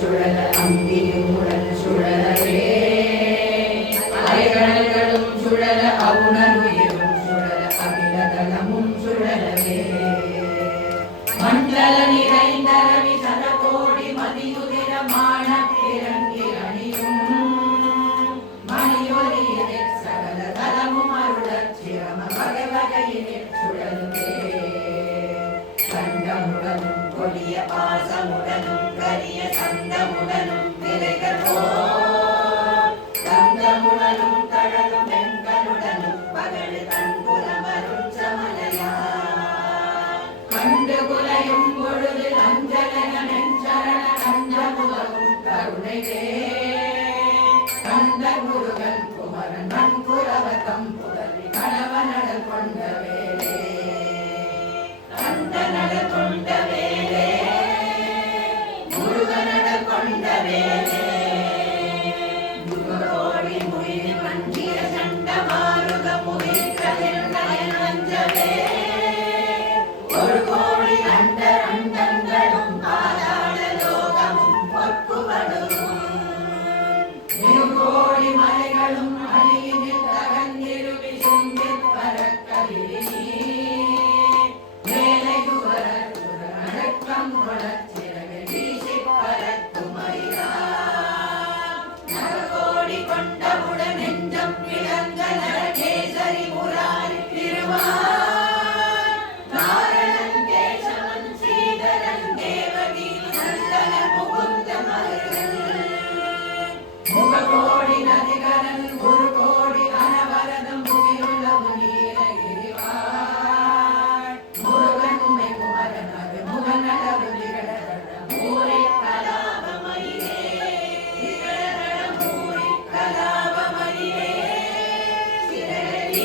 சுழல அம்பியும் உடல் சுழலவே அலைகடல்களும் சுழல அவுணருயிரும் சுழல அகிலதலமும் சுழலவே மண்டல நிறைந்த ரவி சதகோடி மதியுதிரமான பிறங்கி அணியும் மணியொலியிலே சகல தலமும் அருளச் சிரம வகை வகையிலே சுழலுவே கண்டமுடனும் கொடிய பாசமுடனும் கரிய சந்தமுடனும் நிலைகள் கந்தமுடனும் தழலும் வெண்களுடனும் பகழு தன்புலமருள் சமலையா கண்டு குலையும் பொழுது அஞ்சலன நெஞ்சரண கஞ்சமுலகும் கருணைவே கந்த முருகன் குமரன் நன்குரவதம் புதவி கணவனடல் கொண்ட வேலே கந்த நடல் கொண்ட வேலே முருகனடல் கொண்ட வேலே முருகோடி முயி மஞ்சிர சண்ட மாருக முகில் கதிர் நயன் வஞ்சவே ஒரு கோடி அண்டர் அண்டங்களும் பாதாள லோகமும் பொற்குவடும் கோடி மலைகளும் அழியினில் தகந்திருவி சும்பிற் பறக்கவிரி மேலை துவரத்துற அடக்கம் கொளச் சிறகை வீசிப் பறக்கும் மயிலா நரகோடி கொண்டவுடன் நெஞ்சம் விளங்க நரகேசரி முராரி திருவார் நாரணன் கேசவன் ஸ்ரீதரன் தேவகி நந்தன முகுந்த மருகன் முககோடி நதிகரன் ஒரு கோடி அனவரதம் புவியுள்ளவு நீலகிரிவார் முருகன் உமை குமரன் அது முகநடவு திகழகட மூரை கலாபமயிலே திகழகட மூரை கலாபமயிலே சிறகடி